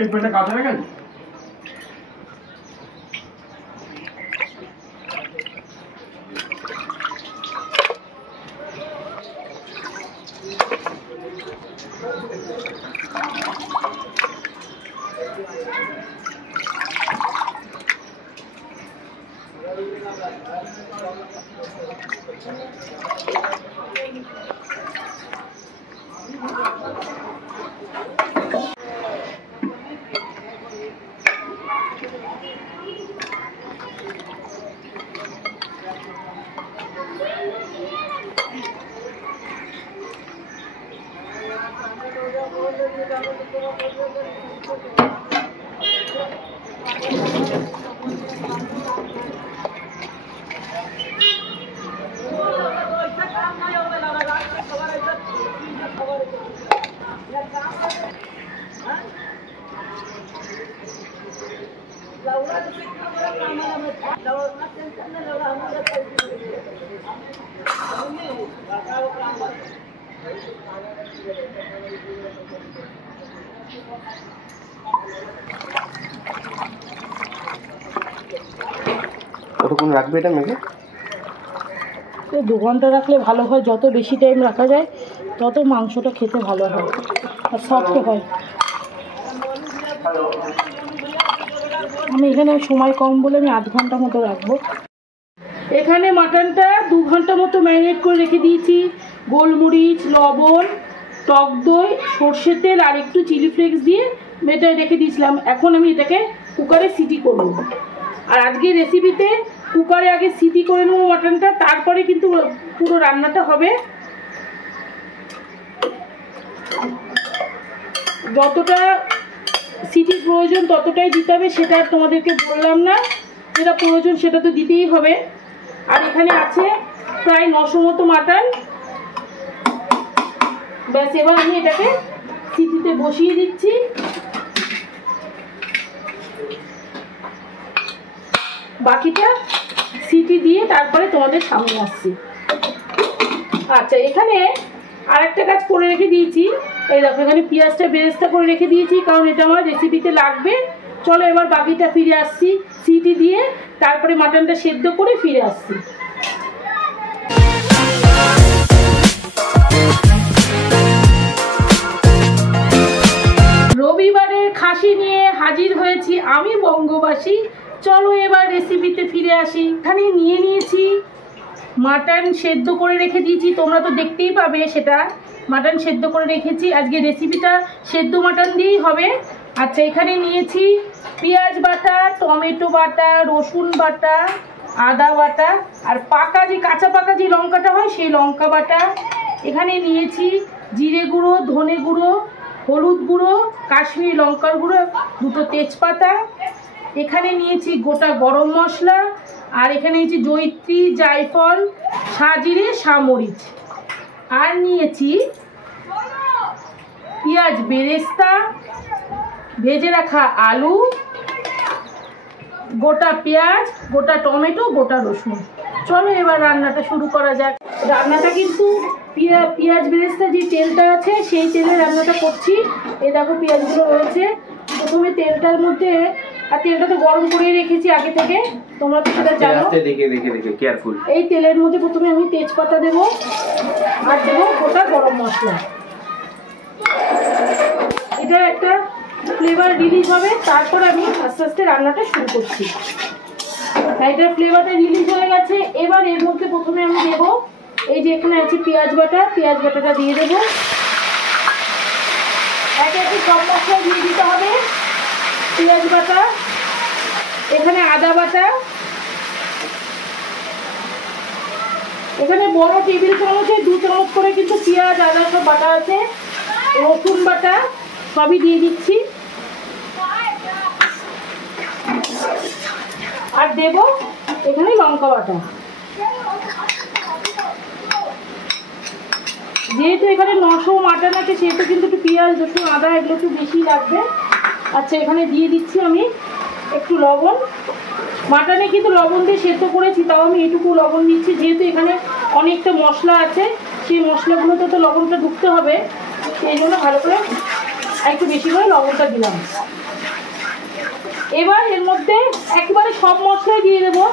এই পেটে কাটা হয়ে গেছে। কতক্ষণ রাখবে এটা মেখে? 2 ঘন্টা রাখলে ভালো হয়। যত বেশি টাইম রাখা যায় তত মাংসটা খেতে ভালো হয় আর সফট হয়। আমি এখানে সময় কম বলে আমি 8 ঘন্টা মতো রাখবো। এখানে মাটনটা 2 ঘন্টা মতো ম্যারিনেট করে রেখে দিয়েছি। গোলমরিচ, লবণ, টক দই, সর্ষের তেল আর একটু চিলি ফ্লেক্স দিয়ে মেটে রেখে দিয়েছিলাম। এখন আমি এটাকে কুকারে সিটি করব। আর আজকে রেসিপিতে কুকারে আগে সিটি করে নেবো মাটনটা, তারপরে কিন্তু পুরো রান্নাটা হবে। যতটা সিটি প্রয়োজন ততটাই দিতে হবে, সেটা আর তোমাদেরকে বললাম না। যেটা প্রয়োজন সেটা তো দিতেই হবে। আর এখানে আছে প্রায় 900 মতো মাটন। ব্যাস, এবার আমি এটাকে সিটিতে বসিয়ে দিচ্ছি। বাকিটা সিটি দিয়ে তারপরে তোমাদের সামনে আসছি। আচ্ছা, এখানে আরেকটা কাজ করে রেখে দিয়েছি। এই দেখো, এখানে পেঁয়াজটা বেরেস্তা করে রেখে দিয়েছি, কারণ এটা আমার রেসিপিতে লাগবে। চলো এবার বাকিটা ফিরে আসছি, সিটি দিয়ে তারপরে মাটনটা সেদ্ধ করে ফিরে আসছি। রবিবারের খাসি নিয়ে হাজির হয়েছি আমি বঙ্গবাসী। চলো এবার রেসিপিতে ফিরে আসি। এখানে নিয়ে নিয়েছি মাটন, সেদ্ধ করে রেখে দিয়েছি, তোমরা তো দেখতেই পাবে সেটা। মাটন সেদ্ধ করে রেখেছি, আজকে রেসিপিটা সেদ্ধ মাটন দিয়েই হবে। আচ্ছা, এখানে নিয়েছি পেঁয়াজ বাটা, টমেটো বাটা, রসুন বাটা, আদা বাটা আর পাকা যে কাঁচা পাকা যে লঙ্কাটা হয় সেই লঙ্কা বাটা। এখানে নিয়েছি জিরে গুঁড়ো, ধনে গুঁড়ো, হলুদ গুঁড়ো, কাশ্মীরি লঙ্কার গুঁড়ো, 2টো তেজপাতা। এখানে নিয়েছি গোটা গরম মশলা, আর এখানে নিয়েছি জয়িত্রী, জায়ফল, সাজিরে, সামরিচ। আর নিয়েছি পেঁয়াজ বেরেস্তা, ভেজে রাখা আলু, গোটা পেঁয়াজ, গোটা টমেটো, গোটা রসুন। চলো এবার রান্নাটা শুরু করা যাক। রান্নাটা কিন্তু পেঁয়াজ বেরেস্তা যে তেলটা আছে সেই তেলে রান্নাটা করছি। এই দেখো পেঁয়াজগুলো রয়েছে। প্রথমে তেলটার মধ্যে, আর তেলটা তো গরম করে রেখেছি আগে থেকে, তোমরা তো সেটা জানো। এই তেলের মধ্যে প্রথমে আমি তেজপাতা দেবো আর দেবো গোটা গরম মশলা। এটা একটা ফ্লেভার রিলিজ হবে, তারপর আমি আস্তে আস্তে রান্নাটা শুরু করছি। এটার ফ্লেভারটা রিলিজ হয়ে গেছে। এবার এর মধ্যে প্রথমে আমি দেবো এই যে এখানে আছে পেঁয়াজ বাটা, পেঁয়াজ বাটাটা দিয়ে দেবো। একে একে সব মশলা দিয়ে দিতে হবে। পেঁয়াজ বাটা, এখানে আদা বাটা, এখানে বড় টেবিল চামচে 2 চামচ করে কিন্তু পেঁয়াজ আদা সব বাটা আছে। রসুন বাটা সবই দিয়ে দিচ্ছি। আর দেব এখানে লঙ্কা বাটা। যেহেতু এখানে 900 মাটন আছে সেহেতু কিন্তু একটু পেঁয়াজ, রসুন, আদা এগুলো একটু বেশি লাগবে। আচ্ছা, এখানে দিয়ে দিচ্ছি আমি একটু লবণ। মাটনে কিন্তু লবণ দিয়ে সেদ্ধ করেছি, তাও আমি এটুকু লবণ দিচ্ছি, যেহেতু এখানে অনেকটা মশলা আছে সেই মশলাগুলোতে তো লবণটা ঢুকতে হবে, সেই জন্য ভালো করে আর একটু বেশি করে লবণটা দিলাম। এবার এর মধ্যে একেবারে সব মশলাই দিয়ে দেবো।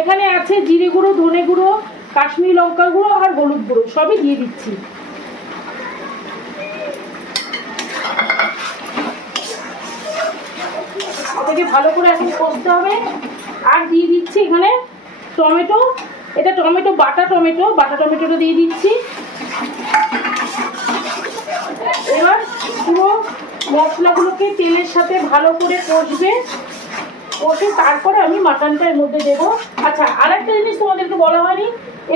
এখানে আছে জিরে গুঁড়ো, ধনে গুঁড়ো, কাশ্মীরি লঙ্কা গুঁড়ো আর হলুদ গুঁড়ো, সবই দিয়ে দিচ্ছি। এটাকে ভালো করে এখন কষতে হবে। আর দিয়ে দিচ্ছি এখানে টমেটো, এটা টমেটো বাটা টমেটোটা দিয়ে দিচ্ছি। এবার পুরো মশলাগুলোকে তেলের সাথে ভালো করে কষবে, কষে তারপরে আমি মাটনটা এর মধ্যে দেবো। আচ্ছা, আর একটা জিনিস তোমাদেরকে বলা হয়নি,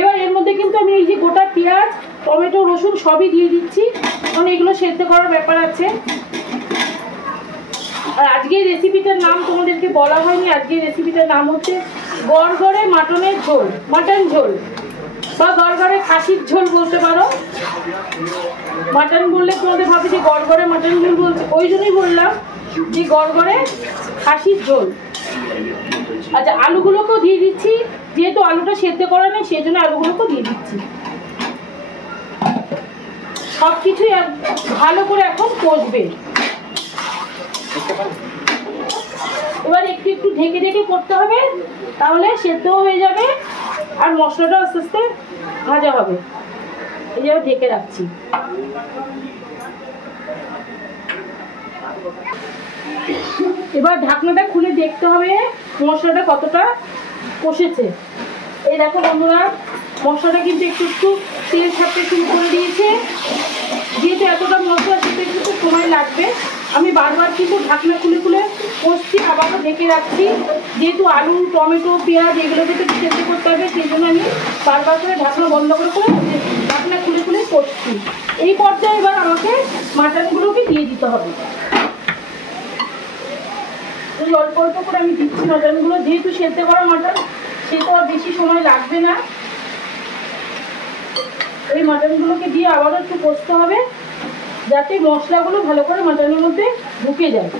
এবার এর মধ্যে কিন্তু আমি এই যে গোটা পেঁয়াজ, টমেটো, রসুন সবই দিয়ে দিচ্ছি, কারণ এগুলো সেদ্ধ করার ব্যাপার আছে। আর আজকের রেসিপিটার নাম তোমাদেরকে বলা হয়নি, আজকের রেসিপিটার নাম হচ্ছে গড়গড়ে মাটনের ঝোল, মাটন ঝোল বা গড়গড়ে খাসির ঝোল বলতে পারো। মাটন বললে তোমাদের ভাবে যে গড়গড়ে মাটন ঝোল বলছে, ওই জন্যই বললাম যে গড়গড়ে খাসির ঝোল। আচ্ছা, আলুগুলোকেও দিয়ে দিচ্ছি, যেহেতু আলুটা সেদ্ধ করা নেই সেই জন্য আলুগুলোকেও দিয়ে দিচ্ছি। সব কিছুই ভালো করে এখন কষবে। এবার একটু একটু ঢেকে ঢেকে করতে হবে, তাহলে সেদ্ধও হয়ে যাবে আর মশলাটা আস্তে আস্তে ভাজা হবে। এই যে ঢেকে রাখছি। এবার ঢাকনাটা খুলে দেখতে হবে মশলাটা কতটা কষেছে। এই দেখো বন্ধুরা, মশলাটা কিন্তু একটু একটু তেল ছাড়তে শুরু করে দিয়েছে। যেহেতু এতটা মশলা সেটা একটু সময় লাগবে, আমি বারবার কিন্তু ঢাকনা খুলে খুলে কষছি, আবারও ঢেকে রাখছি। যেহেতু আলু, টমেটো, পেঁয়াজ এগুলোকে তো সেদ্ধ করতে হবে, সেই জন্য আমি বারবার করে ঢাকনা বন্ধ করে করে ঢাকনা খুলে খুলে কষছি। এই পর্যায়ে এবার আমাকে মাটনগুলোকে দিয়ে দিতে হবে। ওই অল্প অল্প করে আমি দিচ্ছি মাটনগুলো, যেহেতু সেদ্ধ করা মাটন সেটা আর বেশি সময় লাগবে না। এই মাটনগুলোকে দিয়ে আবারও একটু কষতে হবে, যাতে মশলাগুলো ভালো করে মাটনের মধ্যে ঢুকে যায়।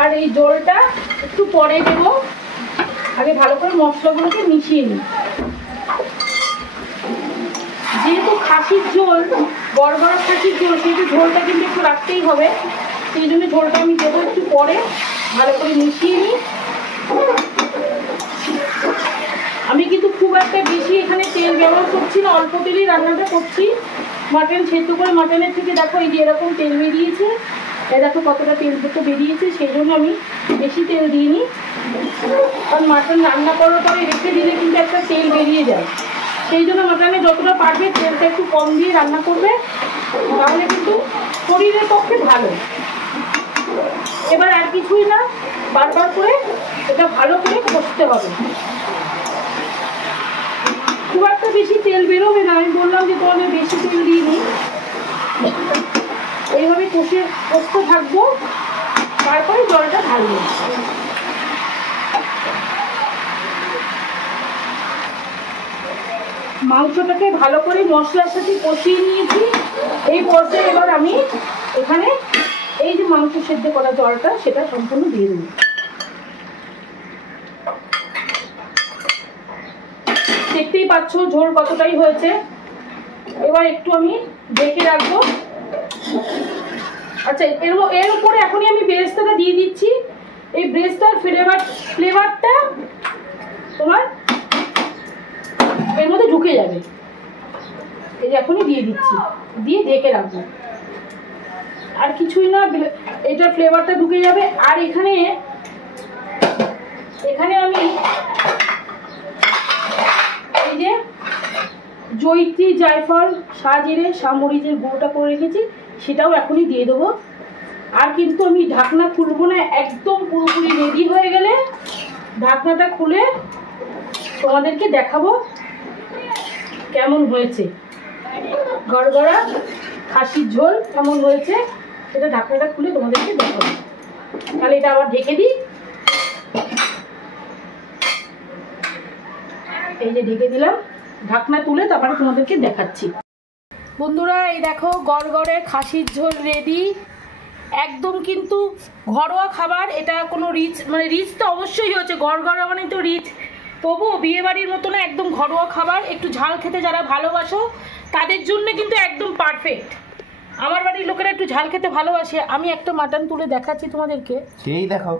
আর এই জলটা একটু পরে দেব, আগে ভালো করে মশলাগুলোকে মিশিয়ে নিই। যেহেতু খাসির ঝোল, গড়গড়া খাসির ঝোল, সেহেতু ঝোলটা কিন্তু একটু রাখতেই হবে, সেই জন্য ঝোলটা আমি দেবো একটু পরে, ভালো করে মিশিয়ে নিই। আমি কিন্তু খুব একটা বেশি এখানে তেল ব্যবহার করছি না, অল্প তেলেই রান্নাটা করছি। মাটন সেদ্ধ করে মাটনের থেকে দেখো এই যে এরকম তেল বেরিয়েছে, দেখো কতটা তেল থেকে বেরিয়েছে, সেই জন্য আমি বেশি তেল দিইনি। কারণ মাটন রান্না করার পরে রেখে দিলে কিন্তু একটা তেল বেরিয়ে যায়, সেই জন্য মাটনে যতটা পারবে তেলটা একটু কম দিয়ে রান্না করবে, তাহলে কিন্তু শরীরের পক্ষে ভালো। এবার আর কিছুই না, বারবার করে এটা ভালো করে কষতে হবে। খুব একটা বেশি তেল বেরোবে না, আমি বললাম যে তোমাদের বেশি তেল দিইনি। এইভাবে কষতে থাকবো, তারপরে জলটা ঢালবো। মাংসটাকে ভালো করে মশলার সাথে কষিয়ে নিয়েছি। এই পর্যায়ে এবার আমি এখানে এই যে মাংস সেদ্ধ করা জলটা সেটা সম্পূর্ণ দিয়ে দেবো। দেখতেই পাচ্ছ ঝোল কতটাই হয়েছে। এবার একটু আমি ঢেকে রাখবো। আচ্ছা, এর উপরে এখনই আমি বেরেস্তাটা দিয়ে দিচ্ছি। এই বেরেস্তার ফ্লেভারটা তোমার এর মধ্যে ঢুকে যাবে। এই যে এখনই দিয়ে দিচ্ছি, দিয়ে ঢেকে রাখবো। আর কিছুই না, এটার ফ্লেভারটা ঢুকে যাবে। আর এখানে আমি এই যে জয়িত্রী, জায়ফল, সাজিরে, সামরিচের গুঁড়োটা করে রেখেছি, সেটাও এখনই দিয়ে দেবো। আর কিন্তু আমি ঢাকনা খুলবো না, একদম পুরোপুরি রেডি হয়ে গেলে ঢাকনাটা খুলে তোমাদেরকে দেখাবো কেমন হয়েছে। গড়গড়া খাসির ঝোল কেমন হয়েছে সেটা ঢাকনাটা খুলে তোমাদেরকে দেখাবো। তাহলে এটা আবার ঢেকে দিই। এই যে ঢেকে দিলাম, ঢাকনা তুলে তারপরে তোমাদেরকে দেখাচ্ছি। বন্ধুরা, এই দেখো গড়গড়ে খাসির ঝোল রেডি। একদম কিন্তু ঘরোয়া খাবার, এটা কোনো রিচ তো অবশ্যই হচ্ছে, গড়গড়া মানে তো রিচ, তবুও বিয়েবাড়ির মতো না, একদম ঘরোয়া খাবার। একটু ঝাল খেতে যারা ভালোবাসো তাদের জন্য কিন্তু একদম পারফেক্ট। আমার বাড়ির লোকেরা একটু ঝাল খেতে ভালোবাসে। আমি একটা মাটন তুলে দেখাচ্ছি তোমাদেরকে। সেই দেখাও।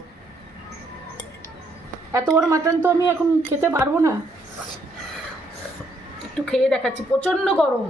এত বড় মাটন তো আমি এখন খেতে পারবো না, একটু খেয়ে দেখাচ্ছি। প্রচণ্ড গরম।